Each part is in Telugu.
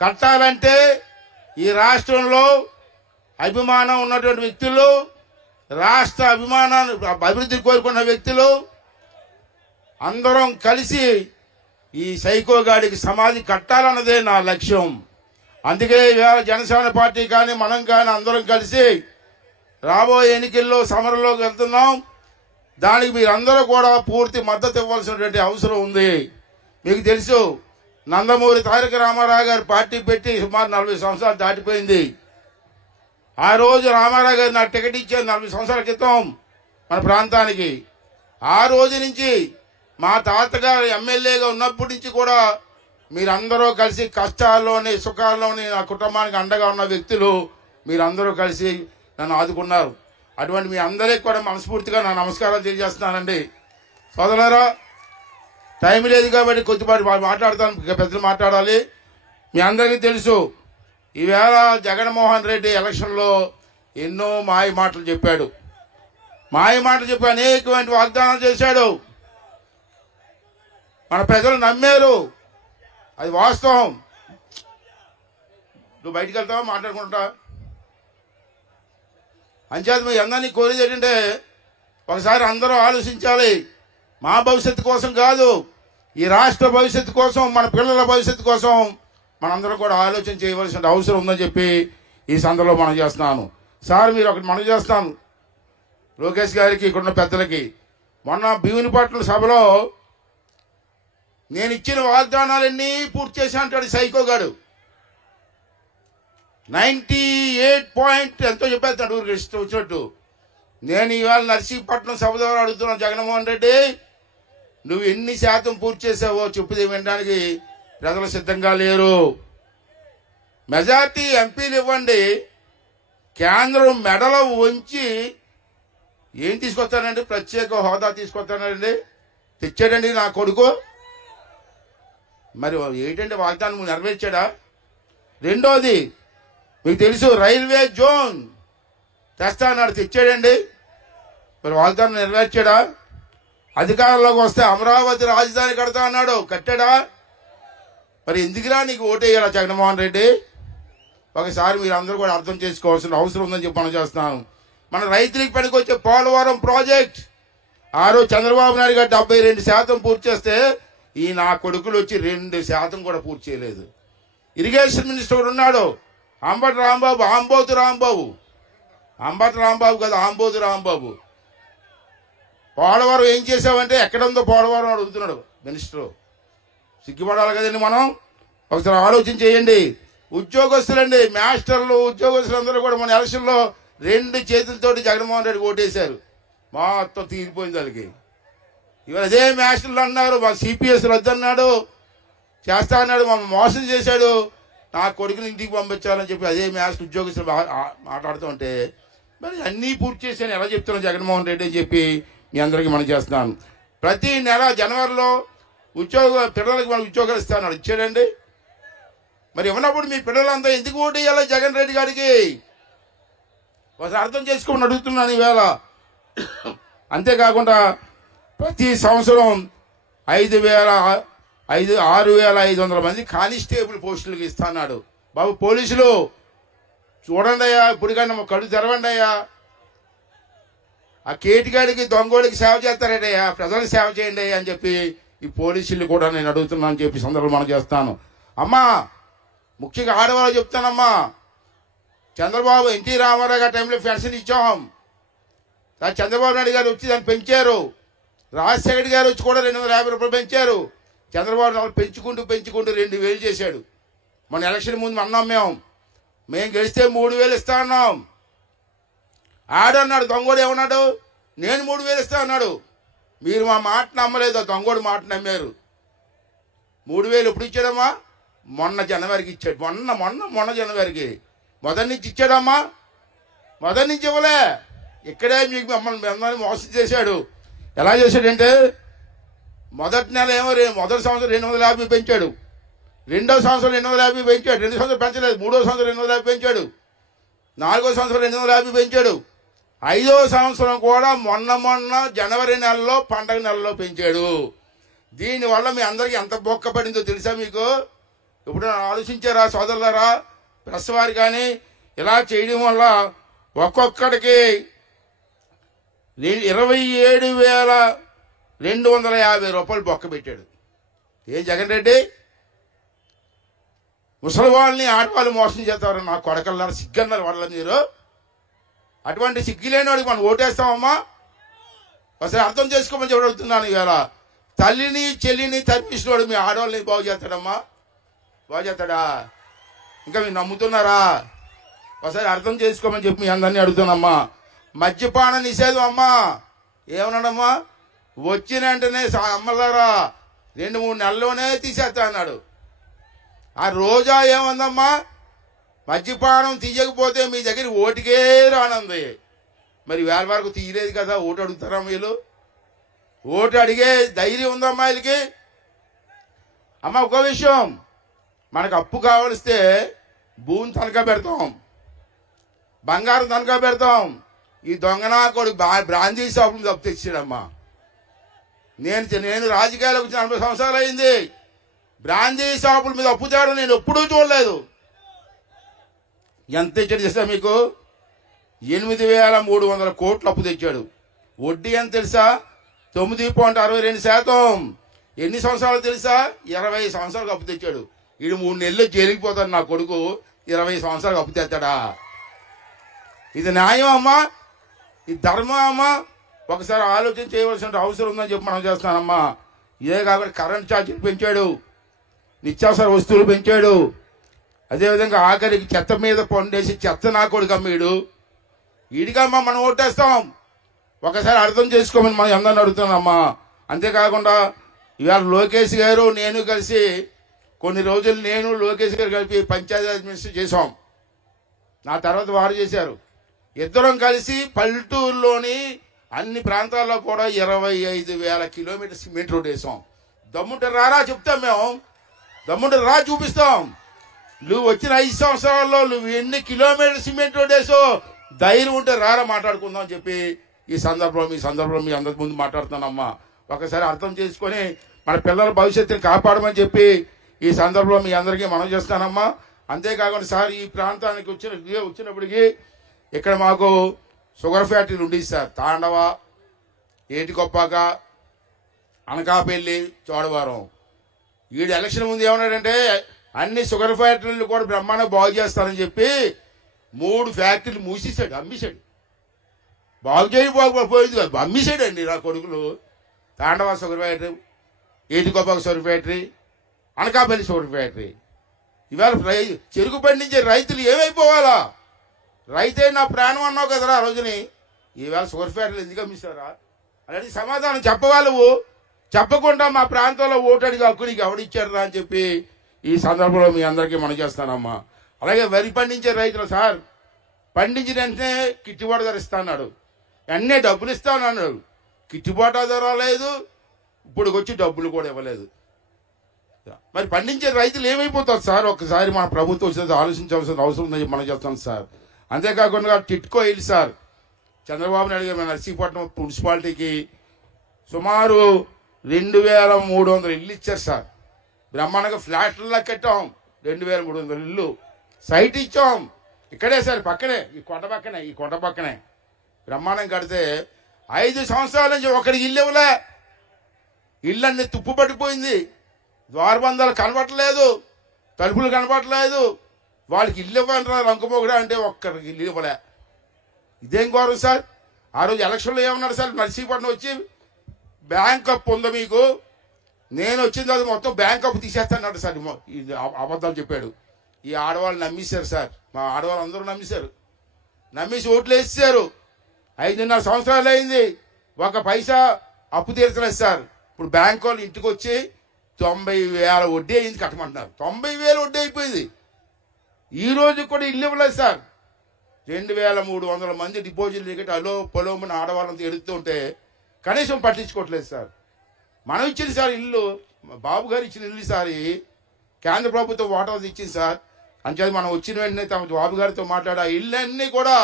కట్టాలంటే ఈ రాష్ట్రంలో అభిమానం ఉన్నటువంటి వ్యక్తులు, రాష్ట్ర అభిమానాన్ని అభివృద్ధి కోరుకున్న వ్యక్తులు అందరం కలిసి ఈ సైకో గాడికి సమాధి కట్టాలన్నదే నా లక్ష్యం. అందుకే జనసేన పార్టీ కానీ మనం కానీ అందరం కలిసి రాబోయే ఎన్నికల్లో సమరంలోకి వెళ్తున్నాం. దానికి మీరందరూ కూడా పూర్తి మద్దతు ఇవ్వాల్సినటువంటి అవసరం ఉంది. మీకు తెలుసు, నందమూరి తారక రామారావు గారు పార్టీ పెట్టి సుమారు 40 సంవత్సరాలు దాటిపోయింది. ఆ రోజు రామారావు గారు నాకు టికెట్ ఇచ్చారు 40 సంవత్సరాల క్రితం మన ప్రాంతానికి. ఆ రోజు నుంచి మా తాతగారు ఎమ్మెల్యేగా ఉన్నప్పటి నుంచి కూడా మీరందరూ కలిసి కష్టాల్లోని సుఖాల్లోని నా కుటుంబానికి అండగా ఉన్న వ్యక్తులు మీరందరూ కలిసి నన్ను ఆదుకున్నారు. అటువంటి మీ అందరికీ కూడా మనస్ఫూర్తిగా నా నమస్కారాలు తెలియజేస్తున్నానండి. సోదరులారా, టైం లేదు కాబట్టి కొద్దిపాటి మాట్లాడతాను, పెద్దలు మాట్లాడాలి. మీ అందరికీ తెలుసు, ఈవేళ జగన్మోహన్ రెడ్డి ఎలక్షన్లో ఎన్నో మాయ మాటలు చెప్పాడు. అనేకమైన వాగ్దానాలు చేశాడు. మన ప్రజలు నమ్మారు, అది వాస్తవం. నువ్వు బయటికి వెళ్తావా మాట్లాడుకుంటా? అంచేత మీ అందరినీ కోరేది ఏంటంటే ఒకసారి అందరూ ఆలోచించాలి. మా భవిష్యత్తు కోసం కాదు, ఈ రాష్ట్ర భవిష్యత్తు కోసం, మన పిల్లల భవిష్యత్తు కోసం మనందరం కూడా ఆలోచన చేయవలసిన అవసరం ఉందని చెప్పి ఈ సందర్భంలో మనం చేస్తున్నాను. సార్, మీరు ఒకటి మనం చేస్తాను లోకేష్ గారికి, ఇక్కడున్న పెద్దలకి. మొన్న భీమునిపట్నం సభలో నేను ఇచ్చిన వాగ్దానాలన్నీ పూర్తి చేశా అంటాడు సైకోగాడు. 98 ఎంతో చెప్పేస్తాడు ఊరికి ఇష్టం వచ్చినట్టు. నేను ఇవాళ నర్సీపట్నం సభ ద్వారా అడుగుతున్నాను, జగన్మోహన్ రెడ్డి నువ్వు ఎన్ని శాతం పూర్తి చేసావో చెప్పుదే వినడానికి ప్రజలు సిద్ధంగా లేరు. మెజార్టీ ఎంపీలు ఇవ్వండి, కేంద్రం మెడలో ఉంచి ఏం తీసుకొస్తానండి? ప్రత్యేక హోదా తీసుకొస్తానండి. తెచ్చాడండి నా కొడుకు. మరి ఏంటంటే వాగ్దానం నెరవేర్చాడా? రెండోది, మీకు తెలుసు, రైల్వే జోన్ తెస్తా అన్నాడు, తెచ్చాడండి. మరి వాగ్దానం నెరవేర్చాడా? అధికారంలోకి వస్తే అమరావతి రాజధాని కడతా అన్నాడు, కట్టాడా? మరి ఎందుకురా నీకు ఓటేయాలా జగన్మోహన్ రెడ్డి? ఒకసారి మీరు అందరూ కూడా అర్థం చేసుకోవాల్సిన అవసరం ఉందని చెప్పి మనం చేస్తున్నాను. మన రైతులకు పనికొచ్చే పోలవరం ప్రాజెక్ట్ ఆ రోజు చంద్రబాబు నాయుడు గారు 72% పూర్తి చేస్తే ఈ నా కొడుకులు వచ్చి 2% కూడా పూర్తి చేయలేదు. ఇరిగేషన్ మినిస్టర్ ఉన్నాడు అంబటి రాంబాబు, ఆంబోతు రాంబాబు, అంబటి రాంబాబు కదా, ఆంబోతు రాంబాబు. పోలవరం ఏం చేసావంటే ఎక్కడుందో పోలవరం అడుగుతున్నాడు మినిస్టరు. సిగ్గుపడాలి కదండి మనం. ఒకసారి ఆలోచన చేయండి. ఉద్యోగస్తులండి, మాస్టర్లు, ఉద్యోగస్తులందరూ కూడా మన ఎలక్షన్లో 2 చేతులతోటి జగన్మోహన్ రెడ్డి ఓటేశారు. మొత్తం తీరిపోయింది వాళ్ళకి. ఇవాళ అదే మాస్టర్లు అన్నారు మాకు సిపిఎస్ వద్దన్నాడు, చేస్తా అన్నాడు, మమ్మల్ని మోసం చేశాడు, నా కొడుకుని ఇంటికి పంపించాలని చెప్పి అదే మాస్టర్ ఉద్యోగస్తులు మాట్లాడుతూ ఉంటే మరి అన్నీ పూర్తి చేశాను ఎలా చెప్తున్నాను జగన్మోహన్ రెడ్డి అని చెప్పి మీ అందరికీ మనం చేస్తున్నాను. ప్రతి నెల జనవరిలో పిల్లలకి మనం ఉద్యోగాలు ఇస్తాను ఇచ్చాడండి. మరి ఇవ్వనప్పుడు మీ పిల్లలంతా ఎందుకు ఓటు వేయాలి జగన్ రెడ్డి గారికి? ఒకసారి అర్థం చేసుకోమని అడుగుతున్నాను ఈవేళ. అంతేకాకుండా ప్రతి సంవత్సరం 6,500 మంది కానిస్టేబుల్ పోస్టులకు ఇస్తాడు. బాబు పోలీసులు చూడండి అయ్యా, ఇప్పటికైనా కళ్ళు తెరవండి అయ్యా. ఆ కేటిగాడికి దొంగోడికి సేవ చేస్తారంటయ్యా, ప్రజలకు సేవ చేయండి అయ్యా అని చెప్పి ఈ పోలీసులు కూడా నేను అడుగుతున్నాను అని చెప్పి సందర్భంలో మనం చేస్తాను. అమ్మా, ముఖ్యంగా ఆడవాళ్ళు చెప్తానమ్మా, చంద్రబాబు ఎన్టీ రామారావు గారి టైంలో పెన్షన్ ఇచ్చాం. చంద్రబాబు నాయుడు గారు వచ్చి దాన్ని పెంచారు. రాజశేఖర గారు వచ్చి కూడా 250 రూపాయలు పెంచారు. చంద్రబాబు నాయుడు పెంచుకుంటూ 2,000 చేశాడు. మన ఎలక్షన్ ముందు అన్నాం, మేము గెలిస్తే 3,000 ఇస్తా అన్నాం. ఆడన్నాడు దొంగోడు, ఏమన్నాడు? నేను 3,000 ఇస్తా అన్నాడు. మీరు మా మాట నమ్మలేదు, దొంగోడు మాట నమ్మారు. 3,000 ఎప్పుడు ఇచ్చాడమ్మా? మొన్న జనవరికి ఇచ్చాడు. మొన్న జనవరికి మొదటి నుంచి ఇచ్చాడమ్మా. మొదటి నుంచి ఇవ్వలే. ఇక్కడే మీకు మమ్మల్ని మోసం చేశాడు. ఎలా చేశాడంటే మొదటి నెల మొదటి సంవత్సరం 250 పెంచాడు, రెండో సంవత్సరం 250 పెంచాడు, 2 సంవత్సరం పెంచలేదు, మూడో సంవత్సరం 250 పెంచాడు, 4వ సంవత్సరం 250 పెంచాడు, 5వ సంవత్సరం కూడా మొన్న జనవరి నెలలో పండగ నెలలో పెంచాడు. దీనివల్ల మీ అందరికీ ఎంత బొక్క పడిందో తెలుసా మీకు? ఇప్పుడు ఆలోచించారా సోదరులారా? ప్రెస్ వారు కానీ ఇలా చేయడం వల్ల ఒక్కొక్కడికి 27,250 రూపాయలు బొక్క పెట్టాడు. ఏ జగన్ రెడ్డి? ముసలి వాళ్ళని ఆడవాళ్ళు మోసం చేస్తారు. నా కొడకల్లారు సిగ్గన్నారు వాళ్ళ మీరు. అటువంటి సిగ్గులేని వాడికి మనం ఓటేస్తామమ్మా? ఒకసారి అర్థం చేసుకోమని చెప్పి అడుగుతున్నాను. ఇవాళ తల్లిని చెల్లిని తప్పించినవాడు మీ ఆడవాళ్ళని బాగు చేస్తాడమ్మా? బాగు చేస్తాడా? ఇంకా మీరు నమ్ముతున్నారా? ఒకసారి అర్థం చేసుకోమని చెప్పి మీ అందరినీ అడుగుతానమ్మా. మద్యపాన నిషేధం అమ్మా ఏమన్నాడమ్మా? వచ్చిన వెంటనే అమ్మలారా 2-3 నెలల్లోనే తీసేస్తా అన్నాడు. ఆ రోజా ఏమందమ్మా? మద్యపానం తీయకపోతే మీ దగ్గర ఓటుకే రానుంది. మరి వేల వరకు తీయలేదు కదా, ఓటు అడుగుతారా వీళ్ళు? ఓటు అడిగే ధైర్యం ఉందమ్మా వీళ్ళకి? అమ్మ ఒక విషయం, మనకు అప్పు కావలిస్తే భూమి తనఖా పెడతాం, బంగారం తనఖా పెడతాం. ఈ దొంగనా కొడుకు బ్రాందీ షాపులు తప్పు తెచ్చాడమ్మా. నేను రాజకీయాలకు వచ్చిన 40 సంవత్సరాలు అయింది. బ్రాందీ షాపుల మీద అప్పు తేడం నేను ఎప్పుడూ చూడలేదు. ఎంత తెచ్చాడు తెలుసా మీకు? 8,300 కోట్లు అప్పు తెచ్చాడు. వడ్డీ ఎంత తెలుసా? 9.62%. ఎన్ని సంవత్సరాలు తెలుసా? 20 సంవత్సరాలకు అప్పు తెచ్చాడు. వీడు 3 నెలలు జైలుకి పోతాడు నా కొడుకు. 20 సంవత్సరాలకు అప్పు తెచ్చాడా? ఇది న్యాయం అమ్మా? ఇది ధర్మం అమ్మా? ఒకసారి ఆలోచన చేయవలసిన అవసరం ఉందని చెప్పి మనం చేస్తానమ్మా. ఇదే కాకుండా కరెంట్ ఛార్జీలు పెంచాడు, నిత్యావసర వస్తువులు పెంచాడు, అదేవిధంగా ఆఖరికి చెత్త మీద పొండేసి చెత్త నా కొడుకు అమ్మీడు. వీడికమ్మా మనం ఓటేస్తాం. ఒకసారి అర్థం చేసుకోమని మనం అందరిని అడుగుతున్నామ్మా. అంతేకాకుండా ఇవాళ లోకేష్ గారు నేను కలిసి కొన్ని రోజులు నేను లోకేష్ గారు కలిపి పంచాయతీ మినిస్టర్ చేసాం. నా తర్వాత వారు చేశారు. ఇద్దరం కలిసి పల్లెటూరులోని అన్ని ప్రాంతాల్లో కూడా 25,000 కిలోమీటర్ సిమెంట్ రోడ్ వేసాం. దమ్ముంటే రారా చెప్తాం మేము, దమ్ముంటే రా చూపిస్తాం. నువ్వు వచ్చిన 5 సంవత్సరాల్లో నువ్వు ఎన్ని కిలోమీటర్ సిమెంట్ రోడ్ వేసో ధైర్యం ఉంటే రారా మాట్లాడుకుందాం అని చెప్పి ఈ సందర్భంలో మీ అందరి ముందు మాట్లాడుతున్నానమ్మా. ఒకసారి అర్థం చేసుకొని మన పిల్లల భవిష్యత్తుని కాపాడమని చెప్పి ఈ సందర్భంలో మీ అందరికీ మనం చేస్తానమ్మా. అంతేకాకుండా సార్ ఈ ప్రాంతానికి వచ్చినప్పటికీ ఇక్కడ మాకు షుగర్ ఫ్యాక్టరీలు ఉండేది సార్. తాండవ, ఏటికొప్పాక, అనకాపల్లి, చోడవరం. వీడు ఎలక్షన్ ముందు ఏమన్నాడంటే అన్ని షుగర్ ఫ్యాక్టరీలు కూడా బ్రహ్మాండంగా బాగు చేస్తారని చెప్పి 3 ఫ్యాక్టరీలు మూసేశాడు, అమ్మేశాడు. బాగు చేయకపోయింది కాదు, అమ్మేశాడండి నా కొడుకులు. Tandava sugar factory, Etikoppaka sugar factory, Anakapalli sugar factory. ఇవాళ చెరుకు పండించే రైతులు ఏమైపోవాలా? రైతే నా ప్రాణం అన్నావు కదరా ఆ రోజుని. ఈవేళ షుగర్ ఫ్యాక్టరీలు ఎందుకు అమ్మిస్తారా? అలాంటి సమాధానం చెప్పవాలి. చెప్పకుండా మా ప్రాంతంలో ఓటు అడిగి హక్కు నీకు ఎవడిచ్చారా అని చెప్పి ఈ సందర్భంలో మీ అందరికీ మనం చేస్తానమ్మా. అలాగే వరి పండించే రైతులు సార్ పండించిన వెంటనే గిట్టుబాటు ధర ఇస్తా అన్నాడు, వెంటనే డబ్బులు ఇస్తానన్నాడు. గిట్టుబాటు ధర లేదు, ఇప్పుడు వచ్చి డబ్బులు కూడా ఇవ్వలేదు. మరి పండించే రైతులు ఏమైపోతారు సార్? ఒక్కసారి మన ప్రభుత్వం వచ్చేది ఆలోచించాల్సిన అవసరం ఉందని మనం చెప్తాం సార్. అంతేకాకుండా టిట్కో ఇల్లు సార్, చంద్రబాబు నాయుడు గారు నర్సీపట్నం మున్సిపాలిటీకి సుమారు 2,300 ఇల్లు ఇచ్చారు సార్. బ్రహ్మాండంగా ఫ్లాట్లలో కట్టాం. 2,300 ఇల్లు సైట్ ఇచ్చాం. ఇక్కడే సార్ పక్కనే, ఈ కొండ పక్కనే బ్రహ్మాండం కడితే 5 సంవత్సరాల నుంచి ఒకరికి ఇల్లు ఇవ్వలే. ఇల్లు అన్ని తుప్పు పట్టిపోయింది, ద్వారబంధాలు కనబట్టలేదు, తలుపులు కనబట్టలేదు. వాళ్ళకి ఇల్లు ఇవ్వంటారు రంకుపోగుడా అంటే ఒక్కరికి ఇల్లు ఇవ్వలే. ఇదేం గౌరవం సార్? ఆ రోజు ఎలక్షన్లో ఏమన్నాడు సార్? నర్సీపట్నం వచ్చి బ్యాంక్ అప్పు ఉందా మీకు, నేను వచ్చిన తర్వాత మొత్తం బ్యాంక్ అప్పు తీసేస్తాడు సార్. ఇది అబద్ధాలు చెప్పాడు. ఈ ఆడవాళ్ళు నమ్మేశారు సార్, మా ఆడవాళ్ళు అందరూ నమ్మేశారు. నమ్మేసి ఓట్లు వేసేసారు. 5.5 సంవత్సరాలు అయింది, 1 పైసా అప్పు తీర్చలేదు సార్. ఇప్పుడు బ్యాంక్ వాళ్ళు ఇంటికి వచ్చి 90,000 వడ్డీ అయింది కట్టమంటున్నారు. 90,000 వడ్డీ అయిపోయింది. ఈ రోజు కూడా ఇల్లు ఇవ్వలేదు సార్. 2,300 మంది డిపాజిట్ టికెట్ అలో పొలోమని ఆడవాళ్ళంతా ఎడుతుంటే కనీసం పట్టించుకోవట్లేదు సార్. మనం ఇచ్చింది సార్ ఇల్లు, బాబు గారు ఇచ్చిన ఇల్లు సార్, కేంద్ర ప్రభుత్వం వాటాలు ఇచ్చింది సార్. అంచేది మనం వచ్చిన వెంటనే తమ బాబు గారితో మాట్లాడి ఆ ఇళ్ళన్నీ కూడా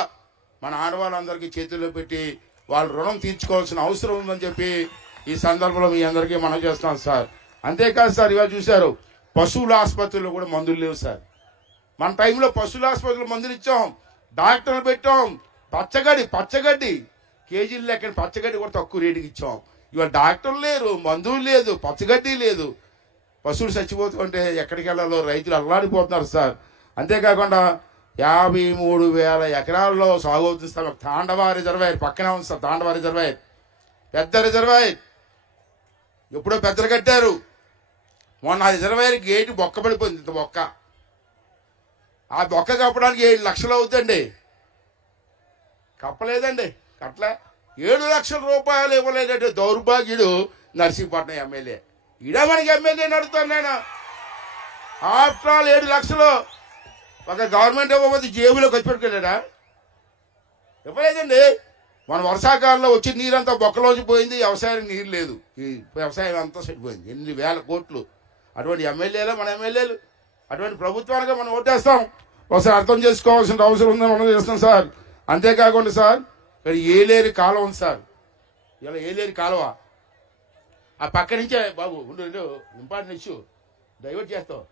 మన ఆడవాళ్ళందరికీ చేతుల్లో పెట్టి వాళ్ళ రుణం తీర్చుకోవాల్సిన అవసరం ఉందని చెప్పి ఈ సందర్భంలో మీ అందరికీ మనం చేస్తున్నాం సార్. అంతేకాదు సార్, ఇవాళ చూశారు పశువుల ఆసుపత్రుల్లో కూడా మందులు లేవు సార్. మన టైంలో పశువుల ఆసుపత్రులు మందులు ఇచ్చాం, డాక్టర్లు పెట్టాం, పచ్చగడ్డి కేజీలు లెక్కన పచ్చగడ్డి కూడా తక్కువ రేటుకి ఇచ్చాం. ఇవాళ డాక్టర్లు లేరు, మందులు లేదు, పచ్చగడ్డి లేదు. పశువులు చచ్చిపోతుంటే ఎక్కడికి వెళ్ళాలో రైతులు అల్లాడిపోతున్నారు సార్. అంతేకాకుండా 53,000 ఎకరాల్లో సాగు అవుతుంది సార్. తాండవ రిజర్వాయర్ పక్కనే ఉంది సార్. తాండవ రిజర్వాయర్ పెద్ద రిజర్వాయర్, ఎప్పుడో పెద్దలు కట్టారు. మొన్న ఆ రిజర్వాయర్ గేటు బొక్క పడిపోయింది. ఇంత బొక్క, ఆ బొక్క కప్పడానికి 7 లక్షలు అవుతుందండి. కప్పలేదండి, కట్టలే. 7 లక్షల రూపాయలు ఇవ్వలేదంటే దౌర్భాగ్యుడు నర్సీపట్నం ఎమ్మెల్యే. ఇడా మనకి ఎమ్మెల్యే నడుతాను నేను. ఆఫ్టర్ ఆల్ 7 లక్షలు ఒక గవర్నమెంట్ ఇవ్వకపోతే జేబులో ఖర్చు పెట్టుకెళ్ళాడా? ఇవ్వలేదండి. మన వర్షాకాలంలో వచ్చి నీరంతా బొక్కలోంచి పోయింది, వ్యవసాయానికి నీరు లేదు, ఈ వ్యవసాయం అంతా చెడిపోయింది. 8,000 కోట్లు. అటువంటి ఎమ్మెల్యేలు మన ఎమ్మెల్యేలు, అటువంటి ప్రభుత్వానికి మనం ఓటేస్తాం. ఒకసారి అర్థం చేసుకోవాల్సిన అవసరం ఉందని మనం చేస్తాం సార్. అంతేకాకుండా సార్, ఇక్కడ ఏలేరు కాలువ ఉంది సార్. ఇలా ఏలేరు కాలువ ఆ పక్క నుంచే బాబు ఉండు ఇంపార్టెంట్ ఇష్యూ డైవర్ట్ చేస్తాం.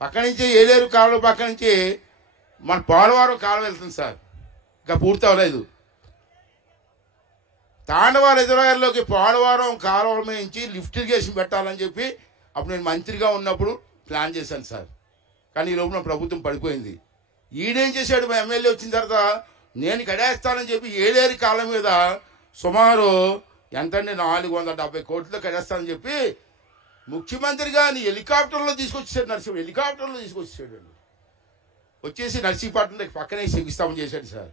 పక్క నుంచి ఏలేరు కాలువ పక్క నుంచి మన పోలవరం కాలువ వెళ్తుంది సార్. ఇంకా పూర్తి అవ్వలేదు. తాండవ రిజర్వాయర్లోకి పోలవరం కాలువ నుంచి లిఫ్ట్ ఇరిగేషన్ పెట్టాలని చెప్పి అప్పుడు నేను మంత్రిగా ఉన్నప్పుడు ప్లాన్ చేశాను సార్. కానీ ఈ లోపల ప్రభుత్వం పడిపోయింది. ఈడేం చేశాడు, మా ఎమ్మెల్యే వచ్చిన తర్వాత నేను కడేస్తానని చెప్పి ఏలేరు కాలం మీద సుమారు ఎంతండి 470 కోట్లతో కడేస్తానని చెప్పి ముఖ్యమంత్రి గారిని హెలికాప్టర్లో తీసుకొచ్చేసాడు. హెలికాప్టర్లో తీసుకొచ్చేసాడు. వచ్చేసి నర్సీపట్నం పక్కనే శంకుస్థాపన చేశాడు సార్.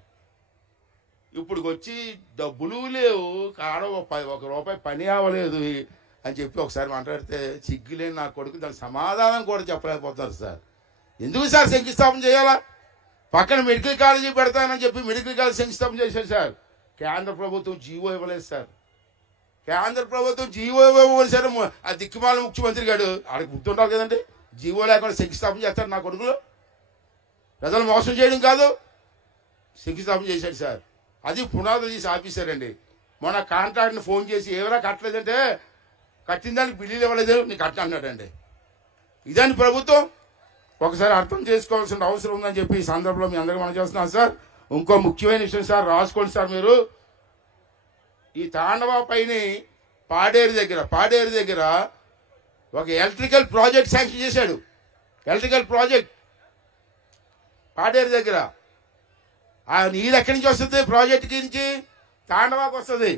ఇప్పుడు వచ్చి డబ్బులు లేవు, కాడ 1 రూపాయి పని అవ్వలేదు అని చెప్పి ఒకసారి మాట్లాడితే సిగ్గులేని నా కొడుకు దానికి సమాధానం కూడా చెప్పలేకపోతున్నారు సార్. ఎందుకు సార్ శంకుస్థాపన చేయాలా? పక్కన మెడికల్ కాలేజీ పెడతానని చెప్పి మెడికల్ కాలేజీ శంకుస్థాపన చేశారు సార్. కేంద్ర ప్రభుత్వం జీవో ఇవ్వలేదు సార్. కేంద్ర ప్రభుత్వం జీవో ఇవ్వలేదు సార్. ఆ దిక్కుమాల ముఖ్యమంత్రి గారు ఆడికి బుద్ధి ఉండాలి కదండి. జీవో లేకుండా శంకుస్థాపన చేస్తారు నా కొడుకులు. ప్రజలు మోసం చేయడం కాదు, శంకుస్థాపన చేశాడు సార్. అది పునాదులు తీసి ఆపేశారండి. మొన్న కాంట్రాక్ట్ని ఫోన్ చేసి ఎవరా కట్టలేదంటే కట్టిన దానికి బిల్లులు ఇవ్వలేదు, నీకు కట్ట అన్నాడండి. ఇదని ప్రభుత్వం. ఒకసారి అర్థం చేసుకోవాల్సిన అవసరం ఉందని చెప్పి ఈ సందర్భంలో మీ అందరికీ మనం చేస్తున్నాం సార్. ఇంకో ముఖ్యమైన విషయం సార్, రాసుకోండి సార్ మీరు. ఈ తాండవ పైన పాడేరు దగ్గర ఒక ఎలక్ట్రికల్ ప్రాజెక్ట్ శాంక్షన్ చేశాడు. ఎలక్ట్రికల్ ప్రాజెక్ట్ పాడేరు దగ్గర. ఆ నీళ్ళు ఎక్కడి నుంచి వస్తుంది? ప్రాజెక్ట్ నుంచి తాండవాకు వస్తుంది.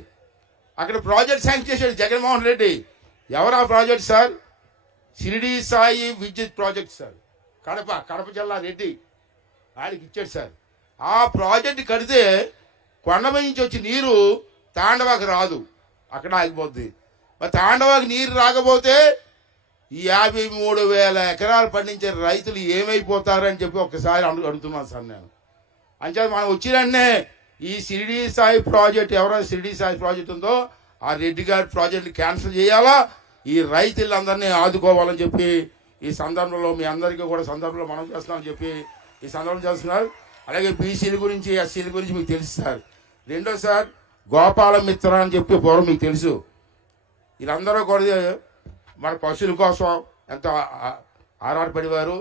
అక్కడ ప్రాజెక్ట్ శాంక్షన్ చేశాడు జగన్మోహన్ రెడ్డి. ఎవరు ఆ ప్రాజెక్ట్ సార్? షిరిడి సాయి విద్యుత్ ప్రాజెక్ట్ సార్. కడప జిల్లా రెడ్డి ఆయనకి ఇచ్చాడు సార్. ఆ ప్రాజెక్ట్ కడితే కొండమీ నుంచి వచ్చి నీరు తాండవాకి రాదు, అక్కడ ఆగిపోద్ది. మరి తాండవాకి నీరు రాకపోతే ఈ 53,000 ఎకరాలు పండించే రైతులు ఏమైపోతారని చెప్పి ఒకసారి అడుగుతున్నాను సార్ నేను. అంచేత మనం వచ్చినన్నే ఈ షిరిడి సాయి ప్రాజెక్ట్, ఎవరైనా షిరిడి సాయి ప్రాజెక్ట్ ఉందో ఆ రెడ్డి గారి ప్రాజెక్టుని క్యాన్సిల్ చేయాలా, ఈ రైతులందరినీ ఆదుకోవాలని చెప్పి ఈ సందర్భంలో మీ అందరికీ కూడా సందర్భంలో మనం చేస్తున్నామని చెప్పి ఈ సందర్భం చేస్తున్నారు. అలాగే బీసీల గురించి, ఎస్సీల గురించి మీకు తెలుసు సార్. రెండో సార్, గోపాల మిత్ర అని చెప్పి పూర్వం మీకు తెలుసు. వీళ్ళందరూ కూడా మన పశువుల కోసం ఎంతో ఆరాటపడేవారు.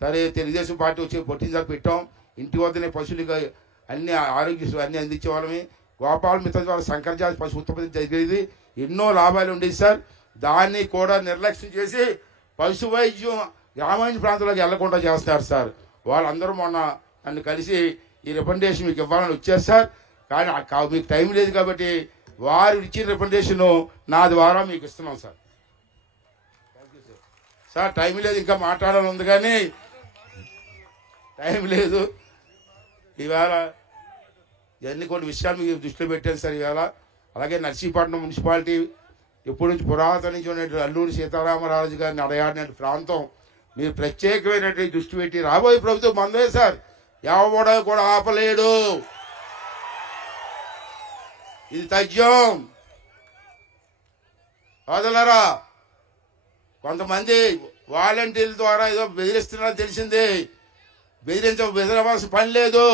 సరే తెలుగుదేశం పార్టీ వచ్చి పొట్టిందా పెట్టాం, ఇంటి వద్దనే పశువులకి అన్ని ఆరోగ్య అన్ని అందించేవాళ్ళమి. గోపాల మిత్ర ద్వారా సంకరజాతి పశు ఉత్పత్తి జరిగేది, ఎన్నో లాభాలు ఉండేది సార్. దాన్ని కూడా నిర్లక్ష్యం చేసి పశు వైద్యం గ్రామీణ ప్రాంతాలకు వెళ్లకుండా చేస్తారు సార్. వాళ్ళందరూ మొన్న నన్ను కలిసి ఈ రికమెండేషన్ మీకు ఇవ్వాలని వచ్చారు సార్. కానీ మీకు టైం లేదు కాబట్టి వారు ఇచ్చిన రికమెండేషన్ నా ద్వారా మీకు ఇస్తున్నాం సార్. సార్ టైం లేదు, ఇంకా మాట్లాడాలని ఉంది కానీ టైం లేదు. ఈవేళ ఇవన్నీ కొన్ని విషయాలు మీకు దృష్టిలో పెట్టాను సార్ ఈవేళ. అలాగే నర్సీపట్నం మున్సిపాలిటీ ఎప్పటి నుంచి పురాతన నుంచి ఉన్నటువంటి అల్లూరి సీతారామరాజు గారిని అడయాడిన ప్రాంతం మీరు ప్రత్యేకమైనటువంటి దృష్టి పెట్టి రాబోయే ప్రభుత్వం మందే సార్. ఎవడో కూడా ఆపలేడు. ఇది తథ్యం. వదలరా. కొంతమంది వాలంటీర్ల ద్వారా ఏదో బెదిరిస్తున్నారని తెలిసింది. బెదిరవలసిన పని లేదు.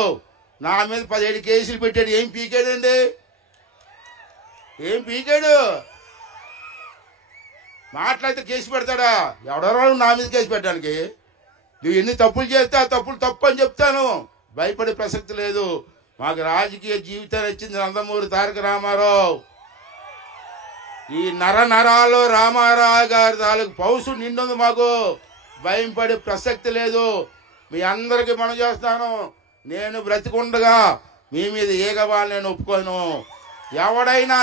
నా మీద 17 కేసులు పెట్టాడు. ఏం పీకాడండి? ఏం పీకాడు? మాట్లాడితే కేసు పెడతాడా? ఎవడెవరు నా మీద కేసు పెట్టడానికి? నువ్వు ఎన్ని తప్పులు చేస్తే ఆ తప్పులు తప్పు అని చెప్తాను. భయపడే ప్రసక్తి లేదు. మాకు రాజకీయ జీవితాన్ని ఇచ్చింది నందమూరి తారక రామారావు. ఈ నరాల్లో రామారావు గారి తాలూకు పౌసు నిండుంది. మాకు భయం పడే ప్రసక్తి లేదు. మీ అందరికీ మనం చేస్తాను. నేను బ్రతికుండగా మీ మీద ఏగవాళ్ళు నేను ఒప్పుకోను. ఎవడైనా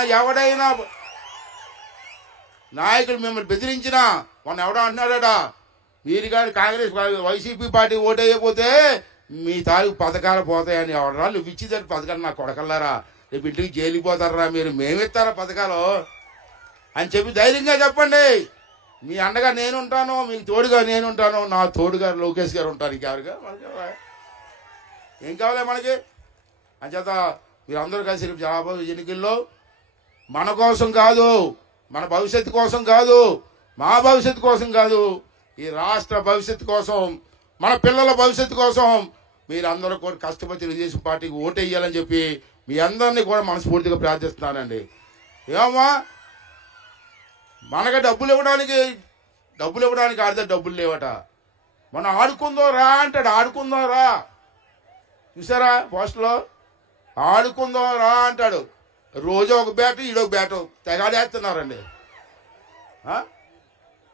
నాయకులు మిమ్మల్ని బెదిరించినా, మొన్న ఎవడో అంటున్నాడట, మీరు కానీ కాంగ్రెస్ వైసీపీ పార్టీ ఓటైపోతే మీ తాలూకు పథకాలు పోతాయని. ఎవడరా నువ్వు ఇచ్చిదారు పథకాలు? నా కొడకల్లారా, రేపు ఇంటికి జైలుకి పోతారా మీరు? మేమిస్తారా పథకాలు అని చెప్పి ధైర్యంగా చెప్పండి. మీ అండగా నేనుంటాను, మీకు తోడుగా నేనుంటాను. నా తోడుగా లోకేష్ గారు ఉంటారు. ఇంకెవరుగా మనకి ఏం కావాలి మనకి? అంచేత మీరందరూ కలిసి రాబోయే ఎన్నికల్లో మన కోసం కాదు, మన భవిష్యత్తు కోసం కాదు, మా భవిష్యత్తు కోసం కాదు, ఈ రాష్ట్ర భవిష్యత్తు కోసం, మన పిల్లల భవిష్యత్తు కోసం మీరందరూ కూడా కష్టపడి తెలుగుదేశం పార్టీకి ఓటు వేయాలని చెప్పి మీ అందరినీ కూడా మనస్ఫూర్తిగా ప్రార్థిస్తున్నానండి. ఏమమ్మా, మనకి డబ్బులు ఇవ్వడానికి ఆడితే డబ్బులు లేవట. మనం ఆడుకుందాం రా అంటాడు. ఆడుకుందాం రా, చూసారా పోస్టులో? ఆడుకుందాం రా అంటాడు. రోజు ఒక బ్యాటు, ఈడొక బ్యాటు తెగాడేస్తున్నారండి.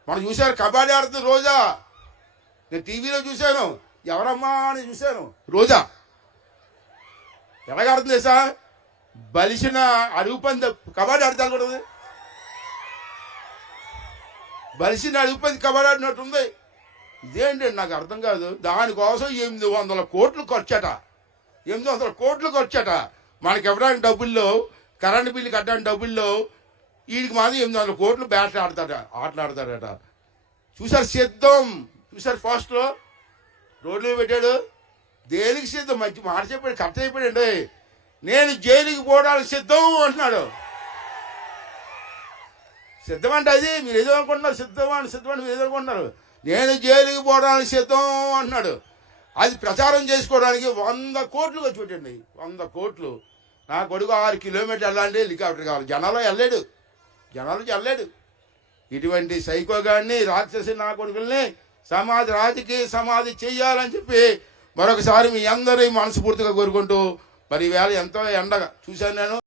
మనం చూశారు కబడ్డీ ఆడుతుంది రోజా. నేను టీవీలో చూశాను. ఎవరమ్మా అని చూశాను. రోజా ఎలాగాడుతుంది సార్? బలిసిన అడుగు పంది కబడ్డీ ఆడుతా కూడా, బలిసిన అడుగు పంది కబడ్డీ ఆడినట్టుంది. ఇదేంటండి నాకు అర్థం కాదు. దానికోసం 800 కోట్లు ఖర్చట. 800 కోట్లు ఖర్చట. మనకి ఇవ్వడానికి డబ్బుల్లో, కరెంటు బిల్లు కట్టడానికి డబ్బుల్లో వీడికి మాత్రం 800 కోట్లు ఆటలాడతాడట. చూసారు సిద్ధం? చూసారు ఫస్ట్లో రోడ్లు పెట్టాడు. దేనికి సిద్ధం? మంచి మాట చెప్పాడు, కరెక్ట్ చెప్పాడండి. నేను జైలుకి పోవడానికి సిద్ధం అంటున్నాడు. సిద్ధం అంటే అది మీరు ఏదో అనుకుంటున్నారు. సిద్ధం మీరు ఏదో అనుకుంటున్నారు. నేను జైలుకి పోవడానికి సిద్ధం అంటున్నాడు. అది ప్రచారం చేసుకోవడానికి 100 కోట్లు ఖర్చు పెట్టండి. 100 కోట్లు. నా కొడుకు 6 కిలోమీటర్లు వెళ్ళాలంటే హెలికాప్టర్ కావాలి. జనాలు వెళ్ళాడు. ఇటువంటి సైకో గాడిని, రాక్షసి నా కొడుకుల్ని రాజకీయ సమాధి చెయ్యాలని చెప్పి మరొకసారి మీ అందరి మనస్ఫూర్తిగా కోరుకుంటూ, మరి వేళ ఎంతో ఎండగా చూశాను నేను.